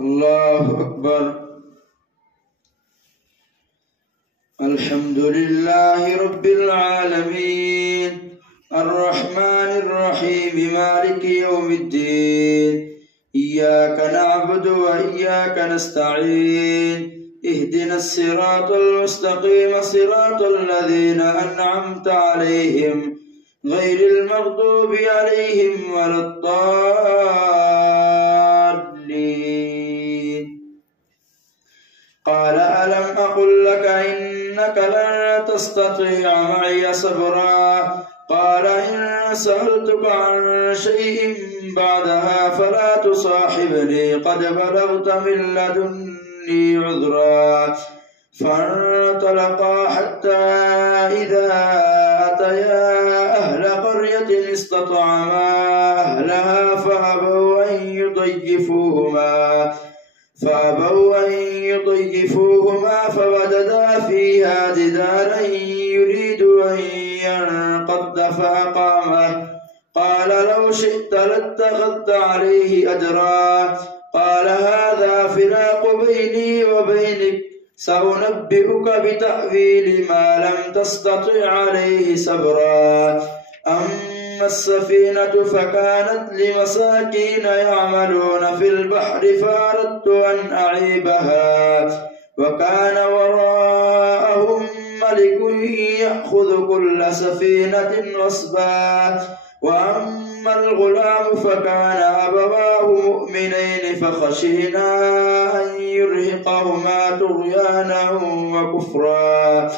الله أكبر. الحمد لله رب العالمين الرحمن الرحيم مالك يوم الدين. إياك نعبد وإياك نستعين. اهدنا الصراط المستقيم صراط الذين أنعمت عليهم غير المغضوب عليهم ولا الضالين. قال ألم أقل لك إنك لن تستطيع معي صبرا. قال إن سألتك عن شيء بعدها فلا تصاحبني قد بلغت من لدني عذرا. فانطلقا حتى إذا أتيا أهل قرية استطعما أهلها فأبوا أن يضيفوهما فوجدا فيها جدارا يريد أن ينقض فأقامه. قال لو شئت لاتخذت عليه أجرا. قال هذا فراق بيني وبينك سأنبئك بتأويل ما لم تستطع عليه صبرا. أما السفينة فكانت لمساكين يعملون في البحر فأردت أن أعيبها وكان وراءهم ملك يأخذ كل سفينة غصبا. وأما الغلام فكان أبواه مؤمنين فخشينا أن يرهقهما طغيانا وكفرا.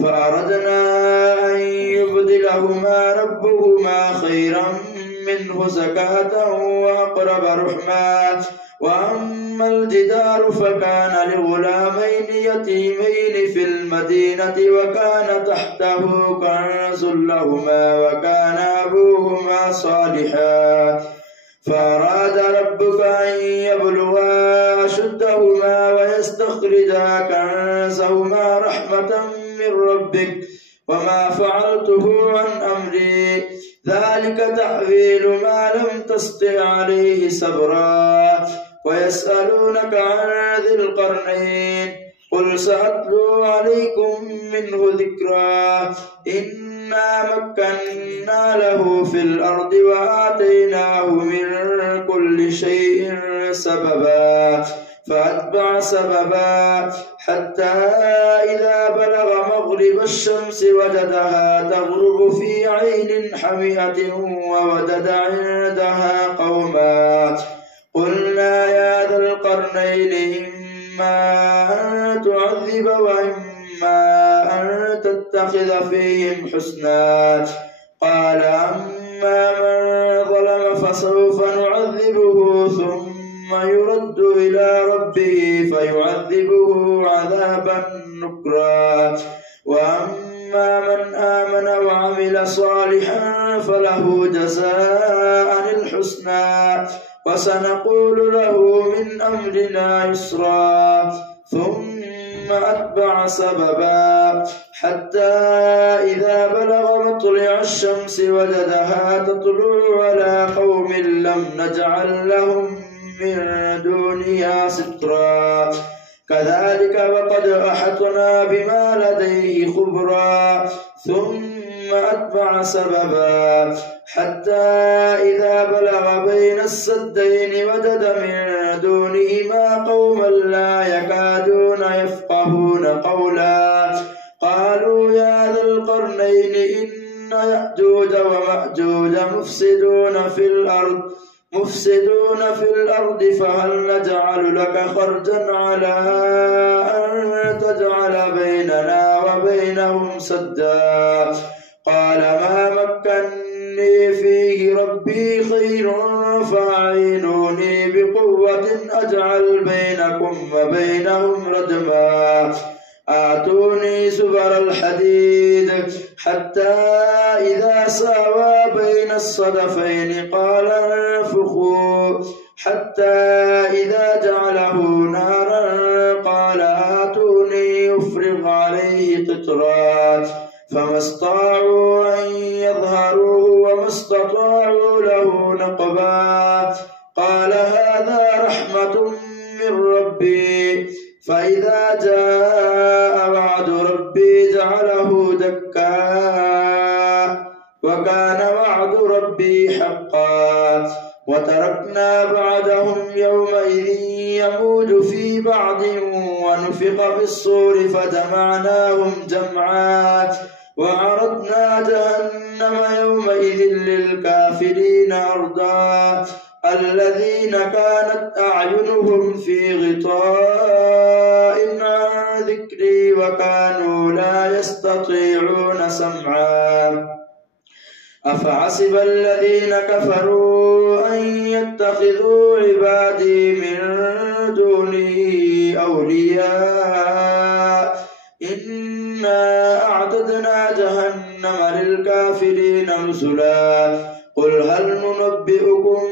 فأردنا أن يبدلهما ربهما خيرا منه زكاة وأقرب رحما. وأما الجدار فكان لغلامين يتيمين في المدينة وكان تحته كنز لهما وكان أبوهما صالحا. فأراد ربك أن يبلغا أشدهما ويستخرجا كنزهما رحمة من ربك وما فعلته عن أمري ذلك تأويل ما لم تستطع عليه صبرا. ويسألونك عن ذي القرنين قل سأتلو عليكم منه ذكرا. إنا مكنا له في الأرض وآتيناه من كل شيء سببا. فأتبع سببا حتى إذا بلغ مغرب الشمس وجدها تغرب في عين حمئة ووجد عندها قوما. قلنا يا ذا القرنين إما أن تعذب وإما أن تتخذ فيهم حسنا. قال أما من ظلم فسوف نعذبه ثم يرد إلى ربه فيعذبه عذابا نكرا. وأما من آمن وعمل صالحا فله جزاء الحسنى وسنقول له من أمرنا يسرا. ثم أتبع سببا حتى إذا بلغ مطلع الشمس وجدها تطلع على قوم لم نجعل لهم من دونها سترا. كذلك وقد أحطنا بما لديه خبرا. ثم أتبع سببا حتى إذا بلغ بين السدين وجد من دونهما قوما لا يكادون يفقهون قولا. قالوا يا ذا القرنين إن يأجوج ومأجوج مفسدون في الأرض فهل نجعل لك خرجا على أن تجعل بيننا وبينهم سدا. قال ما مكني فيه ربي خير فأعينوني بقوة أجعل بينكم وبينهم ردما. آتوني زبر الحديد حتى إذا ساوى بين الصدفين قال انفخوا حتى إذا جعله نارا قال آتوني أفرغ عليه قطرا. فما استطاعوا أن يظهروه وما استطاعوا له نقبا. قال هذا رحمة من ربي فإذا جاء وعد ربي جعله دكا وكان وعد ربي حقا وتركنا بعدهم يومئذ يموج في بعض ونفخ في الصور فجمعناهم جمعا وعرضنا جهنم يومئذ للكافرين عرضا الذين كانت أعينهم في غطاء عن ذكري وكانوا لا يستطيعون سمعا أفحسب الذين كفروا أن يتخذوا عبادي من دوني أولياء إنا أعتدنا جهنم للكافرين نزلا قل هل ننبئكم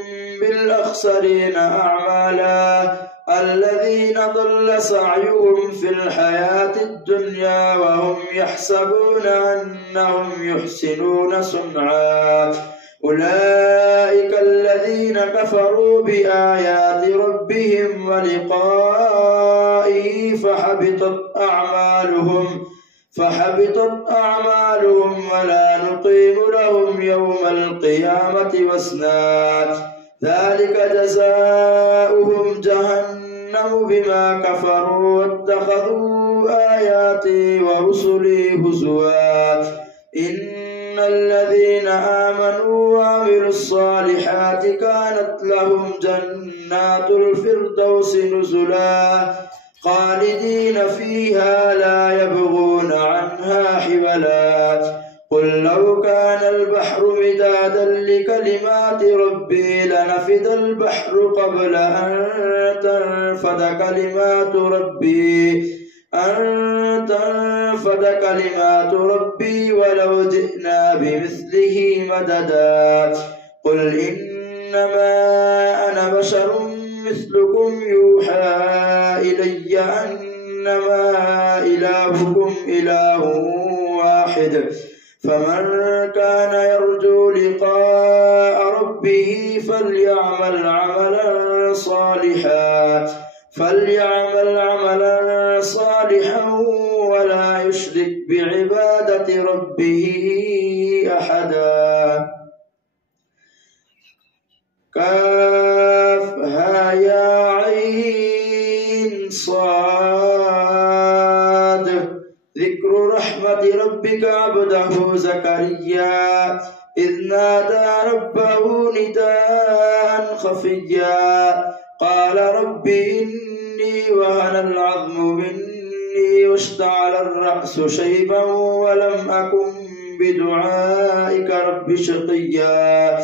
بالأخسرين أعمالا الذين ضل سعيهم في الحياة الدنيا وهم يحسبون أنهم يحسنون صنعا أولئك الذين كفروا بآيات ربهم ولقائه فحبطت أعمالهم ولا نقيم لهم يوم القيامة وزنا ذلك جزاؤهم جهنم بما كفروا واتخذوا آياتي ورسلي هزوا إن الذين آمنوا وعملوا الصالحات كانت لهم جنات الفردوس نزلا خالدين فيها لا يبغون عنها حولا قل لو كان البحر مدادا لكلمات ربي لنفد البحر قبل أن تنفد كلمات ربي ولو جئنا بمثله مددا قل إنما أنا بشر مثلكم يوحى إلي أنما إلهكم إله واحد فمن كان يرجو لقاء ربه فليعمل عملا صالحا ولا يشرك بعبادة ربه أحدا كافها يا عين صاد ذكر رحمة ربك عبده زكريا إذ نادى ربه نداء خفيا قال رب إني وهن العظم مني واشتعل الرأس شيبا ولم أكن بدعائك رب شقيا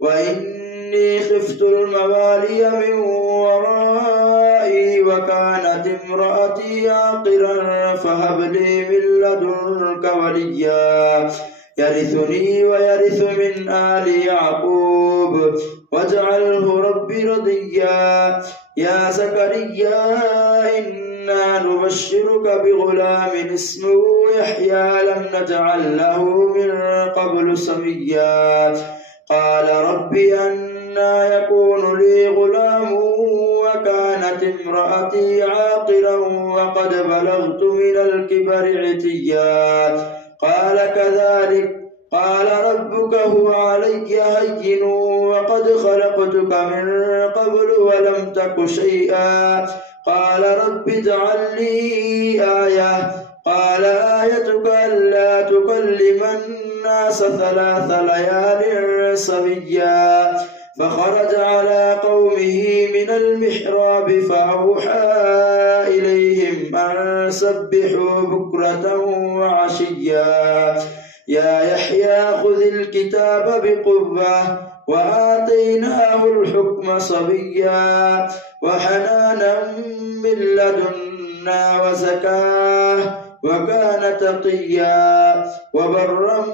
وإني خفت الموالي من ورائي وكانت امرأتي عاقرا فهب لي من لدنك وليا يرثني ويرث من آل يعقوب واجعله ربي رضيا يا زكريا إنا نبشرك بغلام اسمه يحيى لم نجعل له من قبل سميا قال رب أنى يكون لي غلام وكانت امرأتي عاقرا وقد بلغت من الكبر عتيا قال كذلك قال ربك هو علي هين وقد خلقتك من قبل ولم تك شيئا قال رب اجعل لي آية قال آيتك ألا تكلم الناس 3 ليال سويا فخرج على قومه من المحراب فأوحى إليهم أن سبحوا بكرة وعشيا يا يحيى خذ الكتاب بقوة وآتيناه الحكم صبيا وحنانا من لدنا وزكاة وكان تقيا وبرا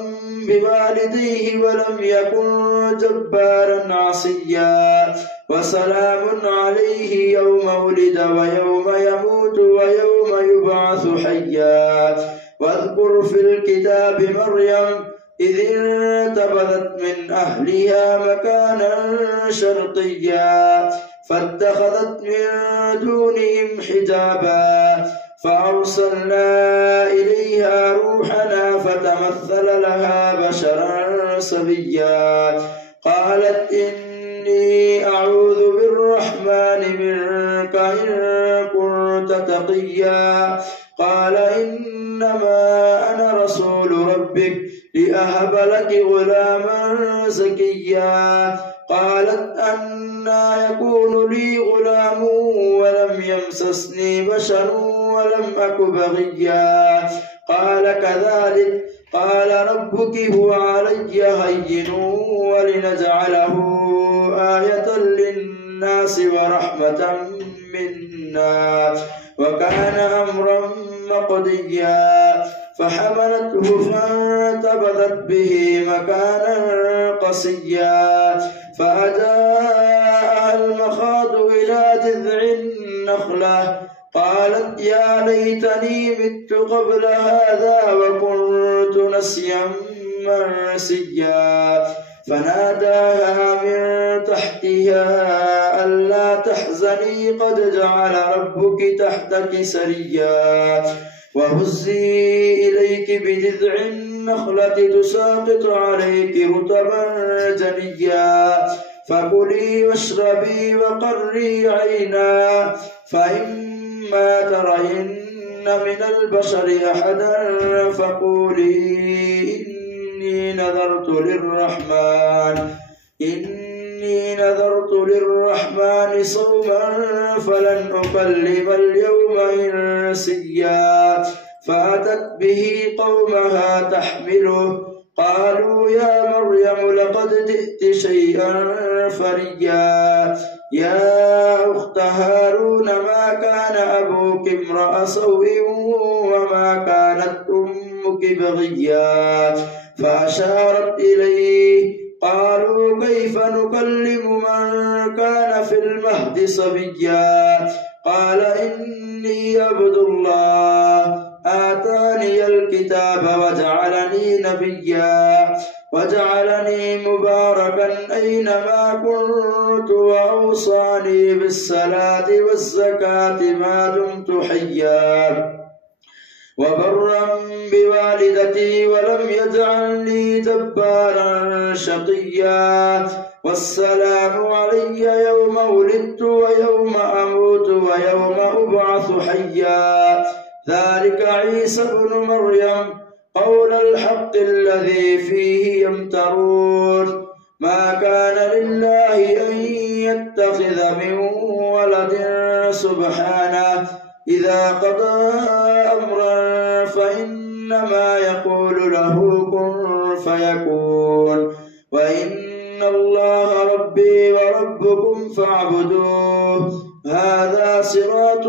بوالديه ولم يكن جبارا عصيا وسلام عليه يوم ولد ويوم يموت ويوم يبعث حيا واذكر في الكتاب مريم إذ انتبذت من أهلها مكانا شرقيا فاتخذت من دونهم حجابا فأرسلنا إليها روحنا فتمثل لها بشرا سويا قالت إني أعوذ بالرحمن منك إن كنت تقيا قال إنما أنا رسول ربك لأهب لك غلاما زكيا قالت أنى يكون لي غلام ولم يمسسني بشر ولم أك بغيا قال كذلك قال ربك هو علي هين ولنجعله آية للناس ورحمة منا وكان أمرا مقضيا فحملته فانتبذت به مكانا قصيا فأجاءها المخاض إلى جذع النخلة قالت يا ليتني مت قبل هذا وكنت نسيا منسيا فناداها من تحتها ألا تحزني قد جعل ربك تحتك سريا وهزي إليك بجذع النخلة تساقط عليك رطبا جنيا فكلي واشربي وقري عينا فإما ترين من البشر أحدا فقولي إني نذرت للرحمن صوما فلن أكلم اليوم إنسيا فأتت به قومها تحمله قالوا يا مريم لقد جئت شيئا فريا يا أخت هارون ما كان أبوك امرأ سوء وما كانت أمك بغيا فأشارت إليه قالوا كيف نكلم من كان في المهد صبيا قال إني عبد الله آتاني الكتاب وجعلني نبيا وجعلني مباركا أينما كنت وأوصاني بالصلاة والزكاة ما دمت حيا وبرا بوالدتي ولم يجعلني جبارا شقيا والسلام علي يوم ولدت ويوم أموت ويوم أبعث حيا ذلك عيسى ابن مريم قول الحق الذي فيه يمترون ما كان لله أن يتخذ من ولد سبحانه إذا قضى أمرا فإنما يقول له كن فيكون وإن الله ربي وربكم فاعبدوه هذا صراط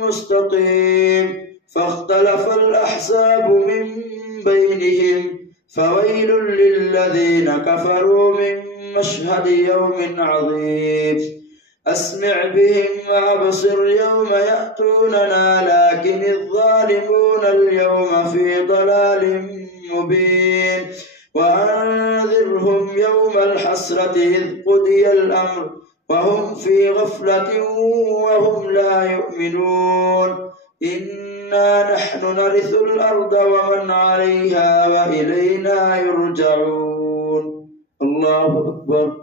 مستقيم فاختلف الأحزاب من بينهم فويل للذين كفروا من مشهد يوم عظيم أسمع بهم وأبصر يوم يأتوننا لكن الظالمون اليوم في ضلال مبين وأنذرهم يوم الحسرة إذ قضي الأمر وهم في غفلة وهم لا يؤمنون إنا نحن نرث الأرض ومن عليها وإلينا يرجعون الله أكبر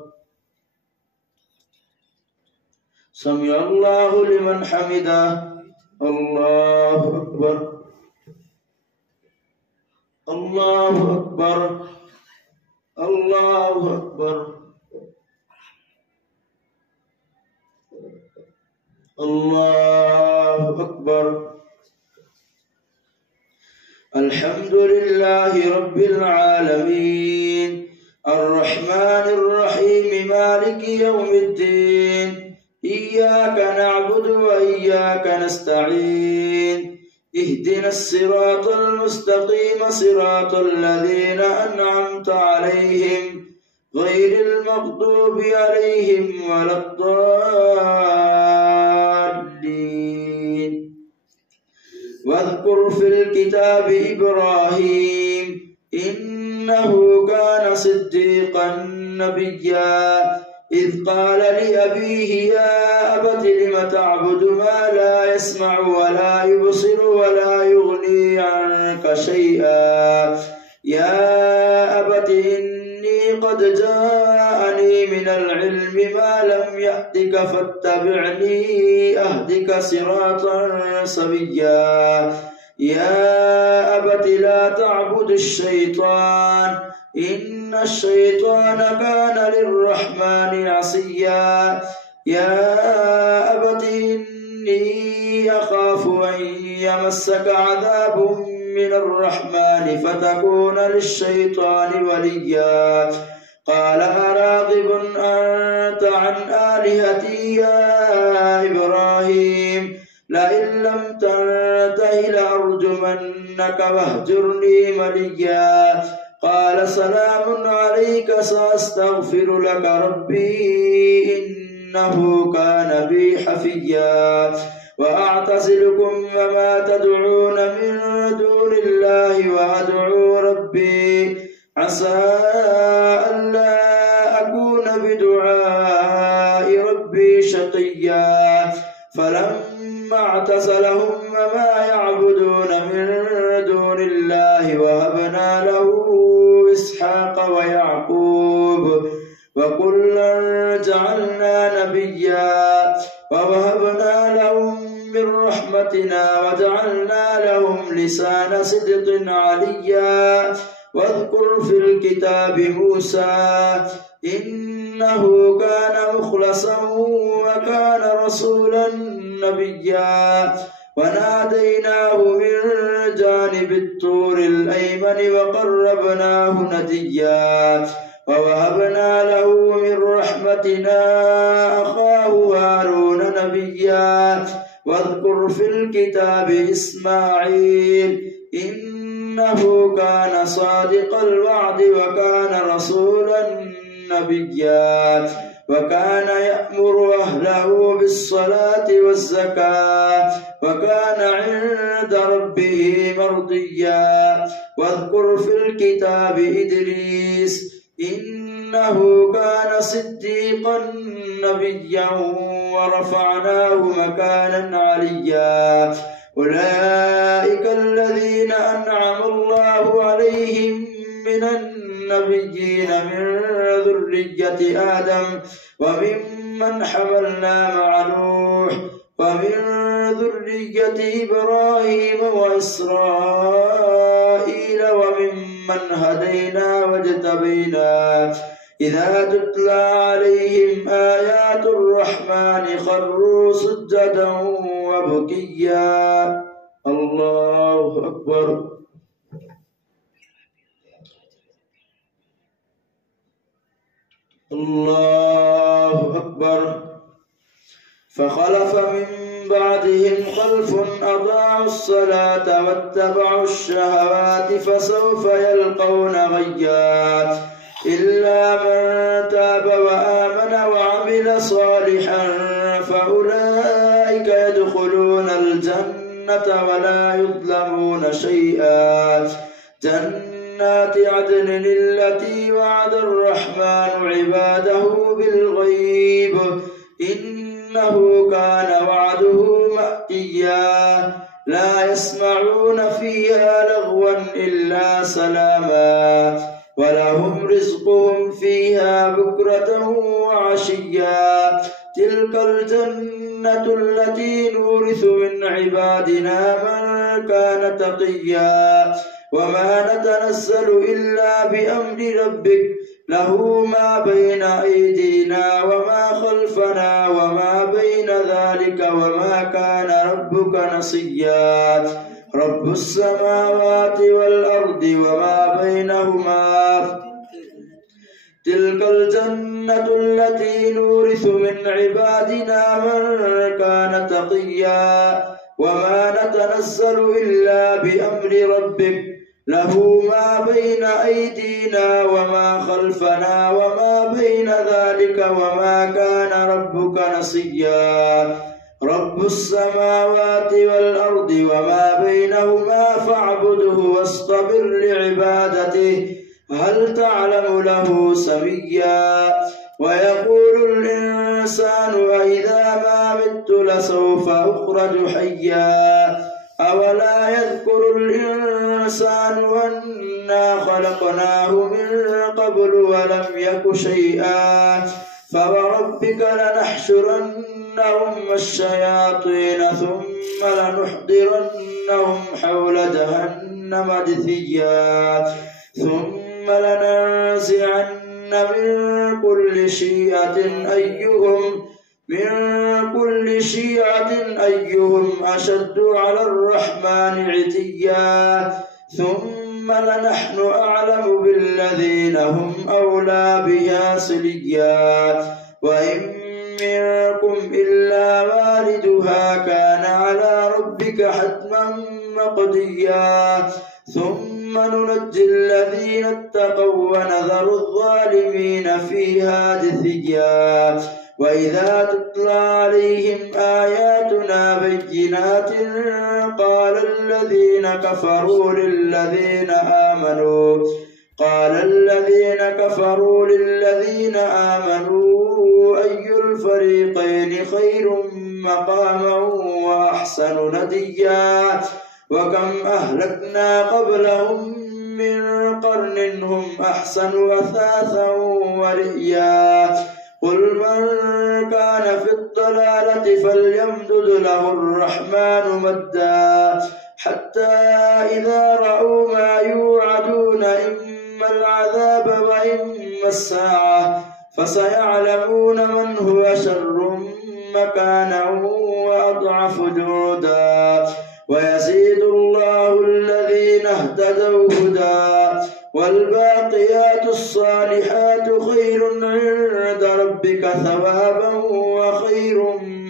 سمع الله لمن حمده الله أكبر الله أكبر الله أكبر الله أكبر الحمد لله رب العالمين الرحمن الرحيم مالك يوم الدين إياك نعبد وإياك نستعين اهدنا الصراط المستقيم صراط الذين أنعمت عليهم غير المغضوب عليهم ولا الضالين واذكر في الكتاب إبراهيم إنه كان صديقا نبيا إذ قال لأبيه يا أبت لم تعبد ما لا يسمع ولا يبصر ولا يغني عنك شيئا يا أبت إني قد جاءني من العلم ما لم يأتك فاتبعني أهدك صراطا سويا يا أبت لا تعبد الشيطان إن الشيطان كان للرحمن عصيا يا أبت إني أخاف أن يمسك عذاب من الرحمن فتكون للشيطان وليا قال أراغب أنت عن آلهتي يا إبراهيم لئن لم تنته لأرجمنك واهجرني مليا قال سلام عليك سأستغفر لك ربي إنه كان بي حفيا وأعتزلكم وما تدعون من دون الله وأدعو ربي عسى ألا أكون بدعاء ربي شقيا فلما اعتزلهم وما يعبدون من دون الله وهبنا له إسحاق ويعقوب وكلا جعلنا نبيا ووهبنا لهم من رحمتنا وجعلنا لهم لسان صدق عليا واذكر في الكتاب موسى إنه كان مخلصا وكان رسولا نبيا وناديناه من جانب الطور الأيمن وقربناه نديا ووهبنا له من رحمتنا أخاه هارون نبيا واذكر في الكتاب إسماعيل إنه كان صادق الوعد وكان رسولا نبيا وكان يأمر أهله بالصلاة والزكاة وكان عند ربه مرضيا واذكر في الكتاب إدريس إنه كان صديقا نبيا ورفعناه مكانا عليا أولئك الذين أنعم الله عليهم من النبيين من ذرية آدم وممن حملنا مع نوح ومن ذرية إبراهيم وإسرائيل وممن هدينا واجتبينا إذا تتلى عليهم آيات الرحمن خروا سجدا وبكيا الله أكبر الله أكبر فخلف من بعدهم خلف أضاعوا الصلاة واتبعوا الشهوات فسوف يلقون غيا إلا من تاب وآمن وعمل صالحا فأولئك يدخلون الجنة ولا يظلمون شيئا جنات عدن التي وعد الرحمن عباده بالغيب إنه كان وعده مأتيا لا يسمعون فيها لغوا إلا سلاما ولهم رزقهم فيها بكرة وعشيا تلك الجنة التي نورث من عبادنا من كان تقيا وما نتنزل إلا بأمر ربك له ما بين أيدينا وما خلفنا وما بين ذلك وما كان ربك نسيا رب السماوات والأرض وما بينهما تلك الجنة التي نورث من عبادنا من كان تقيا وما نتنزل إلا بأمر ربك له ما بين أيدينا وما خلفنا وما بين ذلك وما كان ربك نسيا رب السماوات والأرض وما بينهما فاعبده واصطبر لعبادته هل تعلم له سميا ويقول الإنسان أإذا ما مت لسوف أخرج حيا أولا يذكر الإنسان أنا خلقناه من قبل ولم يك شيئا فوربك لنحشرنهم الشياطين ثم لنحضرنهم حول جهنم جثيا ثم لننزعن من كل شيعة أيهم أشد على الرحمن عتيا ثم لنحن أعلم بالذين هم أولى بها صليا وإن منكم إلا واردها كان على ربك حتما مقضيا ثم ننجي الذين اتقوا ونذر الظالمين فيها جثيا وإذا تتلى عليهم آياتنا بينات قال الذين كفروا للذين آمنوا أي الفريقين خير مقاما وأحسن نديا وكم أهلكنا قبلهم من قرن هم أحسن أثاثا ورئيا قل من كان في الضلالة فليمدد له الرحمن مدا حتى إذا رأوا ما يوعدون إما العذاب وإما الساعة فسيعلمون من هو شر مكانا وأضعف جندا ويزيد الله الذين اهتدوا هدى والباقيات الصالحات خير عند ربك ثوابا وخير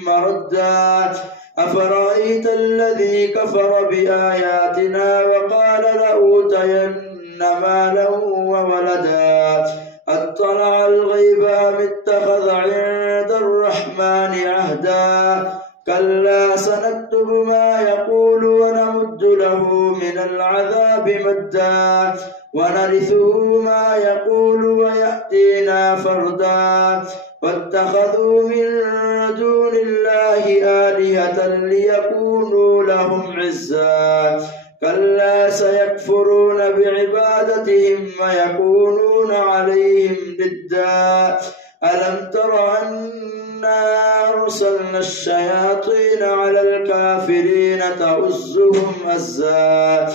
مردا أفرأيت الذي كفر بآياتنا وقال لأوتين مالا وولدا أطلع الغيب أم اتخذ عند الرحمن عهدا كلا سنكتب ما يقول ونمد له من العذاب مدا ونرثه ما يقول ويأتينا فردا واتخذوا من دون الله آلهة ليكونوا لهم عزا كلا سيكفرون بعبادتهم ويكونون عليهم ضدا ألم تر أنا أرسلنا الشياطين على الكافرين تؤزهم أزا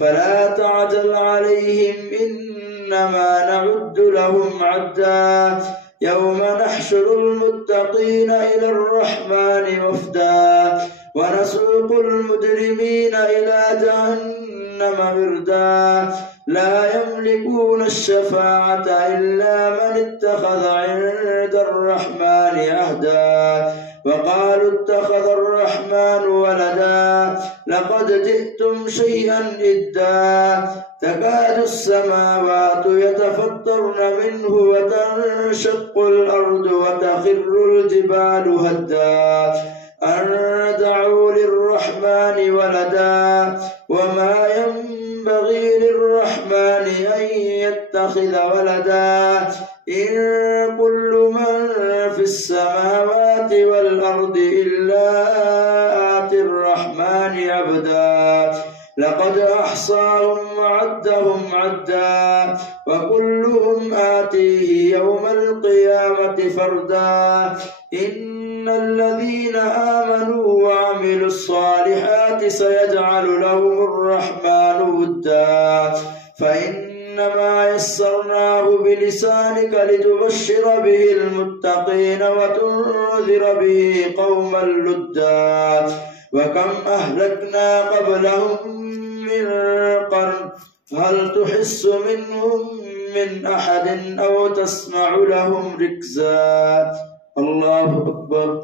فلا تعجل عليهم إنما نعد لهم عدا يوم نحشر المتقين إلى الرحمن وفدا ونسوق المجرمين إلى جهنم وردا لا يملكون الشفاعة إلا من اتخذ عند الرحمن عهدا وقالوا اتخذ الرحمن ولدا لقد جئتم شيئا إدا تكاد السماوات يتفطرن منه وتنشق الأرض وتخر الجبال هدا أن دعوا للرحمن ولدا وما ينبغي للرحمن أن يتخذ ولدا إن كل من في السماوات والأرض إلا آتي الرحمن عبدا لقد أحصاهم وعدهم عدا وكلهم آتيه يوم القيامة فردا إن الذين آمنوا وعملوا الصالحات سيجعل لهم الرحمن ودا فإنما يسرناه بلسانك لتبشر به المتقين وتنذر به قوما لدا وكم أهلكنا قبلهم من قرن هل تحس منهم من أحد أو تسمع لهم ركزا الله أكبر.